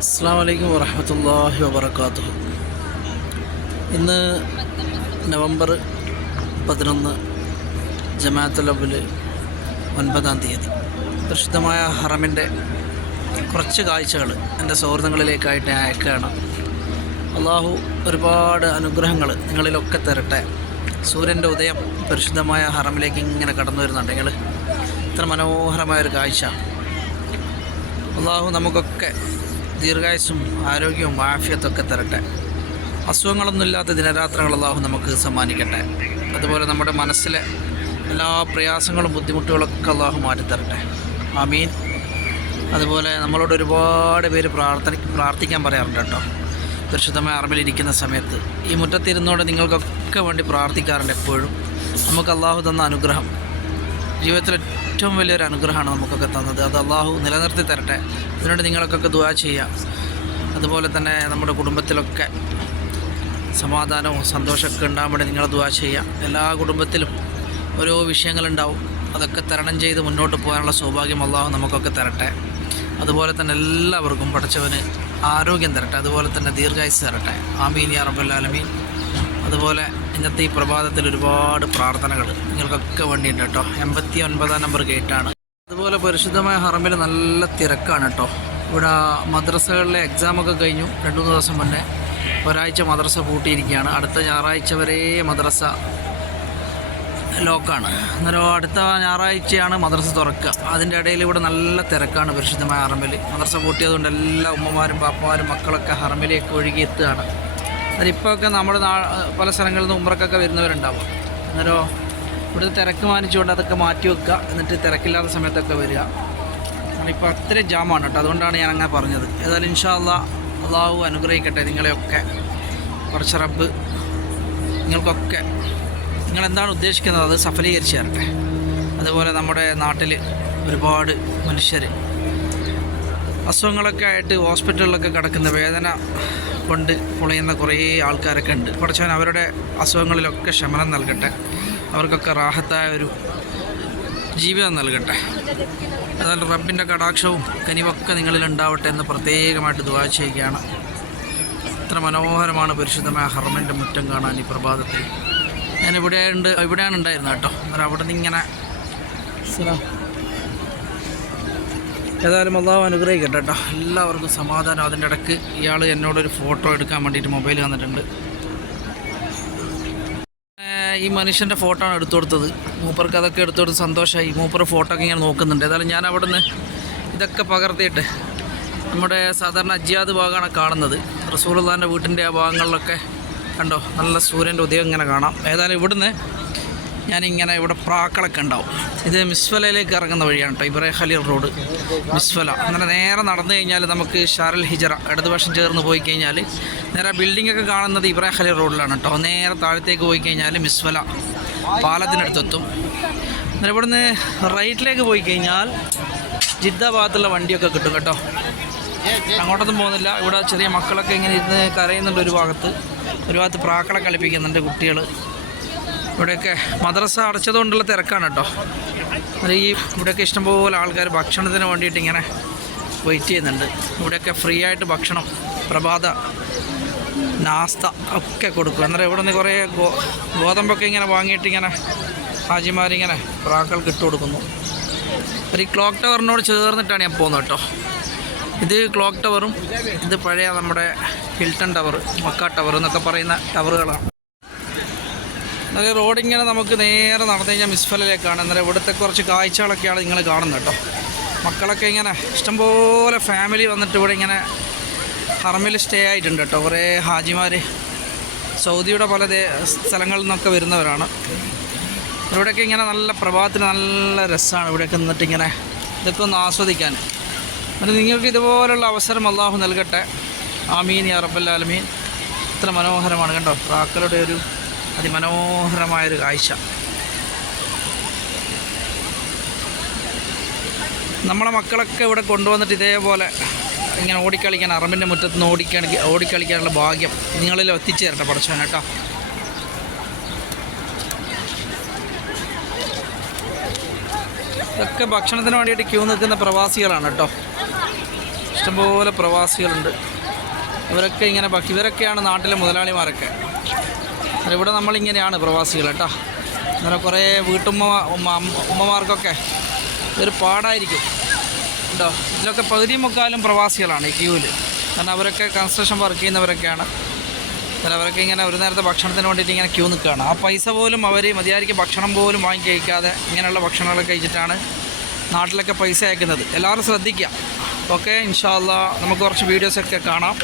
അസ്സലാമു അലൈക്കും വറഹ്മത്തുള്ളാഹി വബറകാതുഹു. ഇന്ന് നവംബർ 11 ജമാഅത്തുൽ അവ്വൽ 9-ാം തീയതി. പരിശുദ്ധമായ ഹറമിൻ്റെ കുറച്ച് കാഴ്ചകൾ എൻ്റെ സുഹൃത്തുക്കളിലേക്കായിട്ട് ഞാൻ അയക്കുകയാണ്. അള്ളാഹു ഒരുപാട് അനുഗ്രഹങ്ങൾ നിങ്ങളിലൊക്കെ തരട്ടെ. സൂര്യൻ്റെ ഉദയം പരിശുദ്ധമായ ഹറമിലേക്ക് ഇങ്ങനെ കടന്നു വരുന്നുണ്ടെങ്കിൽ ഇത്ര മനോഹരമായൊരു കാഴ്ച. അള്ളാഹു നമുക്കൊക്കെ ദീർഘായുസ്സും ആരോഗ്യവും ആഫിയത്തൊക്കെ തരട്ടെ. അസുഖങ്ങളൊന്നുമില്ലാത്ത ദിനരാത്രങ്ങൾ അള്ളാഹു നമുക്ക് സമ്മാനിക്കട്ടെ. അതുപോലെ നമ്മുടെ മനസ്സിലെ എല്ലാ പ്രയാസങ്ങളും ബുദ്ധിമുട്ടുകളൊക്കെ അള്ളാഹു മാറ്റിത്തരട്ടെ. ആമീൻ. അതുപോലെ നമ്മളോട് ഒരുപാട് പേര് പ്രാർത്ഥിക്കാൻ പറയാറുണ്ട് കേട്ടോ. പരിശുദ്ധമായ ഹറമിലിരിക്കുന്ന സമയത്ത് ഈ മുറ്റത്തിരുന്നോടെ നിങ്ങൾക്കൊക്കെ വേണ്ടി പ്രാർത്ഥിക്കാറുണ്ട് എപ്പോഴും. നമുക്ക് അള്ളാഹു തന്ന അനുഗ്രഹം ജീവിതത്തിൽ ഏറ്റവും വലിയൊരു അനുഗ്രഹമാണ് നമുക്കൊക്കെ തന്നത്. അത് അള്ളാഹു നിലനിർത്തി തരട്ടെ. അതിനുവേണ്ടി നിങ്ങൾക്കൊക്കെ ദുആ ചെയ്യാം. അതുപോലെ തന്നെ നമ്മുടെ കുടുംബത്തിലൊക്കെ സമാധാനവും സന്തോഷമൊക്കെ ഉണ്ടാകാൻ വേണ്ടി നിങ്ങൾ ദുആ ചെയ്യാം. എല്ലാ കുടുംബത്തിലും ഓരോ വിഷയങ്ങളുണ്ടാവും. അതൊക്കെ തരണം ചെയ്ത് മുന്നോട്ട് പോകാനുള്ള സൗഭാഗ്യം അള്ളാഹു നമുക്കൊക്കെ തരട്ടെ. അതുപോലെ തന്നെ എല്ലാവർക്കും പടച്ചവന് ആരോഗ്യം തരട്ടെ. അതുപോലെ തന്നെ ദീർഘായുസ്സ് തരട്ടെ. ആമീൻ യാ റബ്ബൽ ആലമീൻ. അതുപോലെ ഇന്നത്തെ ഈ പ്രഭാതത്തിൽ ഒരുപാട് പ്രാർത്ഥനകൾ നിങ്ങൾക്കൊക്കെ വേണ്ടിയുണ്ട് കേട്ടോ. 89-ാം നമ്പർ ഗേറ്റാണ്. അതുപോലെ പരിശുദ്ധമായ ഹറമിൽ നല്ല തിരക്കാണ് കേട്ടോ. ഇവിടെ മദ്രസകളിലെ എക്സാമൊക്കെ കഴിഞ്ഞു 2-3 ദിവസം മുന്നേ. ഒരാഴ്ച മദ്രസ പൂട്ടിയിരിക്കുകയാണ്. അടുത്ത ഞായറാഴ്ച വരെ മദ്രസ ലോക്കാണ്. അന്നേരം അടുത്ത ഞായറാഴ്ചയാണ് മദ്രസ തുറക്കുക. അതിൻ്റെ ഇടയിൽ ഇവിടെ നല്ല തിരക്കാണ് പരിശുദ്ധമായ ഹറമിൽ. മദ്രസ പൂട്ടിയതുകൊണ്ട് എല്ലാ ഉമ്മമാരും പാപ്പമാരും മക്കളൊക്കെ ഹറമിലേക്ക് ഒഴുകി എത്തുകയാണ്. അതിപ്പോഴൊക്കെ നമ്മുടെ പല സ്ഥലങ്ങളിൽ നിന്ന് ഉംറക്കൊക്കെ വരുന്നവരുണ്ടാവും. അന്നേരം ഇവിടുത്തെ തിരക്ക് മാനിച്ചുകൊണ്ട് അതൊക്കെ മാറ്റി വെക്കുക. എന്നിട്ട് തിരക്കില്ലാത്ത സമയത്തൊക്കെ വരിക. ഇപ്പോൾ അത്രയും ജാമാണ് കേട്ടോ. അതുകൊണ്ടാണ് ഞാൻ അങ്ങനെ പറഞ്ഞത്. ഏതായാലും ഇൻഷാ അല്ലാഹ് അള്ളാഹു അനുഗ്രഹിക്കട്ടെ നിങ്ങളെയൊക്കെ. കുറച്ച് റബ്ബ് നിങ്ങൾക്കൊക്കെ നിങ്ങളെന്താണ് ഉദ്ദേശിക്കുന്നത് അത് സഫലീകരിച്ച് തരട്ടെ. അതുപോലെ നമ്മുടെ നാട്ടിൽ ഒരുപാട് മനുഷ്യർ അസുഖങ്ങളൊക്കെ ആയിട്ട് ഹോസ്പിറ്റലിലൊക്കെ കിടക്കുന്ന വേദന കൊണ്ട് പൊളിയുന്ന കുറേ ആൾക്കാരൊക്കെ ഉണ്ട്. പഠിച്ചവൻ അവരുടെ അസുഖങ്ങളിലൊക്കെ ശമനം നൽകട്ടെ. അവർക്കൊക്കെ റാഹത്തായ ഒരു ജീവിതം നൽകട്ടെ. അതുപോലെ റബ്ബിൻ്റെ കടാക്ഷവും കനിവൊക്കെ നിങ്ങളിൽ ഉണ്ടാവട്ടെ എന്ന് പ്രത്യേകമായിട്ട് ദുആ ചെയ്യുകയാണ്. ഇത്ര മനോഹരമാണ് പരിശുദ്ധമായ ഹറമിൻ്റെ മുറ്റം കാണാൻ ഈ പ്രഭാതത്തിൽ. ഞാൻ ഇവിടെയാണ് ഉണ്ടായിരുന്നത് കേട്ടോ. അന്നേരം അവിടെ നിന്ന് ഇങ്ങനെ ഏതായാലും അള്ളാഹു അനുഗ്രഹിക്കട്ടെ കേട്ടോ. എല്ലാവർക്കും സമാധാനം. അതിൻ്റെ ഇടയ്ക്ക് ഇയാൾ എന്നോടൊരു ഫോട്ടോ എടുക്കാൻ വേണ്ടിയിട്ട് മൊബൈൽ തന്നിട്ടുണ്ട്. ഈ മനുഷ്യൻ്റെ ഫോട്ടോ ആണ് എടുത്തു കൊടുത്തത്. മൂപ്പർക്ക് അതൊക്കെ എടുത്തു കൊടുത്ത് സന്തോഷമായി. മൂപ്പർ ഫോട്ടോ ഒക്കെ ഇങ്ങനെ നോക്കുന്നുണ്ട്. ഏതായാലും ഞാൻ അവിടെ നിന്ന് ഇതൊക്കെ പകർത്തിയിട്ട് നമ്മുടെ സാധാരണ അജ്യാദ് ഭാഗമാണ് കാണുന്നത്. റസൂലുള്ളാഹിൻ്റെ വീട്ടിൻ്റെ ആ ഭാഗങ്ങളിലൊക്കെ കണ്ടോ നല്ല സൂര്യൻ്റെ ഉദയം ഇങ്ങനെ കാണാം. ഏതായാലും ഇവിടുന്ന് ഞാനിങ്ങനെ ഇവിടെ പ്രാക്കളൊക്കെ ഉണ്ടാവും. ഇത് മിസ്ഫലയിലേക്ക് ഇറങ്ങുന്ന വഴിയാണ് കേട്ടോ. ഇബ്രാഹിം ഖലീൽ റോഡ് മിസ്ഫല. അങ്ങനെ നേരെ നടന്നു കഴിഞ്ഞാൽ നമുക്ക് ഷാറുൽ ഹിജറ ഇടതുവശം ചേർന്ന് പോയി കഴിഞ്ഞാൽ നേരെ ബിൽഡിങ്ങൊക്കെ കാണുന്നത് ഇബ്രാഹിം ഖലീൽ റോഡിലാണ് കേട്ടോ. നേരെ താഴത്തേക്ക് പോയി കഴിഞ്ഞാൽ മിസ്ഫല പാലത്തിനടുത്തെത്തും. അന്നേരം ഇവിടുന്ന് റൈറ്റിലേക്ക് പോയി കഴിഞ്ഞാൽ ജിദ്ദ ഭാഗത്തുള്ള വണ്ടിയൊക്കെ കിട്ടും കേട്ടോ. അങ്ങോട്ടൊന്നും പോകുന്നില്ല. ഇവിടെ ചെറിയ മക്കളൊക്കെ ഇങ്ങനെ ഇരുന്ന് കരയുന്നുണ്ട്. ഒരു ഭാഗത്ത് പ്രാക്കളെ കളിപ്പിക്കുന്നുണ്ട് കുട്ടികൾ. ഇവിടെയൊക്കെ മദ്രസ അടച്ചതുകൊണ്ടുള്ള തിരക്കാണ് കേട്ടോ. അത് ഇവിടെയൊക്കെ ഇഷ്ടംപോലെ ആൾക്കാർ ഭക്ഷണത്തിന് വേണ്ടിയിട്ട് ഇങ്ങനെ വെയിറ്റ് ചെയ്യുന്നുണ്ട്. ഇവിടെയൊക്കെ ഫ്രീ ആയിട്ട് ഭക്ഷണം, പ്രഭാത നാസ്ത ഒക്കെ കൊടുക്കും. അന്നേരം ഇവിടെ നിന്ന് കുറേ ഗോതമ്പൊക്കെ ഇങ്ങനെ വാങ്ങിയിട്ട് ഇങ്ങനെ ഹാജിമാരിങ്ങനെ പ്രാക്കൾക്ക് ഇട്ട് കൊടുക്കുന്നു. ഒരു ഈ ക്ലോക്ക് ടവറിനോട് ചേർന്നിട്ടാണ് ഞാൻ പോകുന്നത് കേട്ടോ. ഇത് ക്ലോക്ക് ടവറും ഇത് പഴയ നമ്മുടെ ഹിൽട്ടൺ ടവർ, മക്ക ടവർ എന്നൊക്കെ പറയുന്ന ടവറുകളാണ്. അതായത് റോഡിങ്ങനെ നമുക്ക് നേരെ നടന്നു കഴിഞ്ഞാൽ മിസ്ഫലിലേക്കാണ്. അന്നേരം ഇവിടുത്തെ കുറച്ച് കാഴ്ചകളൊക്കെയാണ് നിങ്ങൾ കാണുന്നത് കേട്ടോ. മക്കളൊക്കെ ഇങ്ങനെ ഇഷ്ടംപോലെ ഫാമിലി വന്നിട്ട് ഇവിടെ ഇങ്ങനെ ഹറമിൽ സ്റ്റേ ആയിട്ടുണ്ട് കേട്ടോ. കുറേ ഹാജിമാർ സൗദിയുടെ പല സ്ഥലങ്ങളിൽ നിന്നൊക്കെ വരുന്നവരാണ്. ഇവിടെയൊക്കെ ഇങ്ങനെ നല്ല പ്രഭാതത്തിന് നല്ല രസമാണ് ഇവിടെയൊക്കെ നിന്നിട്ട് ഇങ്ങനെ ഇതൊക്കെ ഒന്ന് ആസ്വദിക്കാൻ. അത് നിങ്ങൾക്ക് ഇതുപോലുള്ള അവസരം അള്ളാഹു നൽകട്ടെ. ആമീൻ യാ റബ്ബൽ ആലമീൻ. ഇത്ര മനോഹരമാണ് കണ്ടോ. പ്രാക്കളുടെ ഒരു അതിമനോഹരമായൊരു കാഴ്ച. നമ്മളെ മക്കളൊക്കെ ഇവിടെ കൊണ്ടുവന്നിട്ട് ഇതേപോലെ ഇങ്ങനെ ഓടിക്കളിക്കാൻ, ഹറമിൻ്റെ മുറ്റത്ത് നിന്ന് ഓടിക്കളിക്കാനുള്ള ഭാഗ്യം നിങ്ങളിൽ എത്തിച്ചേരട്ടെ പഠിച്ചവൻ കേട്ടോ. ഇതൊക്കെ ഭക്ഷണത്തിന് വേണ്ടിയിട്ട് ക്യൂ നിൽക്കുന്ന പ്രവാസികളാണ് കേട്ടോ. ഇഷ്ടംപോലെ പ്രവാസികളുണ്ട്. ഇവരൊക്കെ ഇങ്ങനെ ഇവരൊക്കെയാണ് നാട്ടിലെ മുതലാളിമാരൊക്കെ. ഇവിടെ നമ്മളിങ്ങനെയാണ് പ്രവാസികൾ കേട്ടോ. അങ്ങനെ കുറേ ഉമ്മമാർക്കൊക്കെ ഇതൊരു പാടായിരിക്കും കേട്ടോ. ഇതിലൊക്കെ പകുതി മുക്കാലും പ്രവാസികളാണ് ഈ ക്യൂവിൽ. കാരണം അവരൊക്കെ കൺസ്ട്രക്ഷൻ വർക്ക് ചെയ്യുന്നവരൊക്കെയാണ്. എന്നാൽ അവരൊക്കെ ഇങ്ങനെ ഒരു നേരത്തെ ഭക്ഷണത്തിന് വേണ്ടിയിട്ട് ഇങ്ങനെ ക്യൂ നിൽക്കുകയാണ്. ആ പൈസ പോലും അവർ മതിയായിരിക്കും ഭക്ഷണം പോലും വാങ്ങി കഴിക്കാതെ ഇങ്ങനെയുള്ള ഭക്ഷണങ്ങളൊക്കെ കഴിച്ചിട്ടാണ് നാട്ടിലൊക്കെ പൈസ അയക്കുന്നത്. എല്ലാവരും ശ്രദ്ധിക്കുക. ഓക്കെ, ഇൻഷാ അല്ലാഹ് നമുക്ക് കുറച്ച് വീഡിയോസൊക്കെ കാണാം.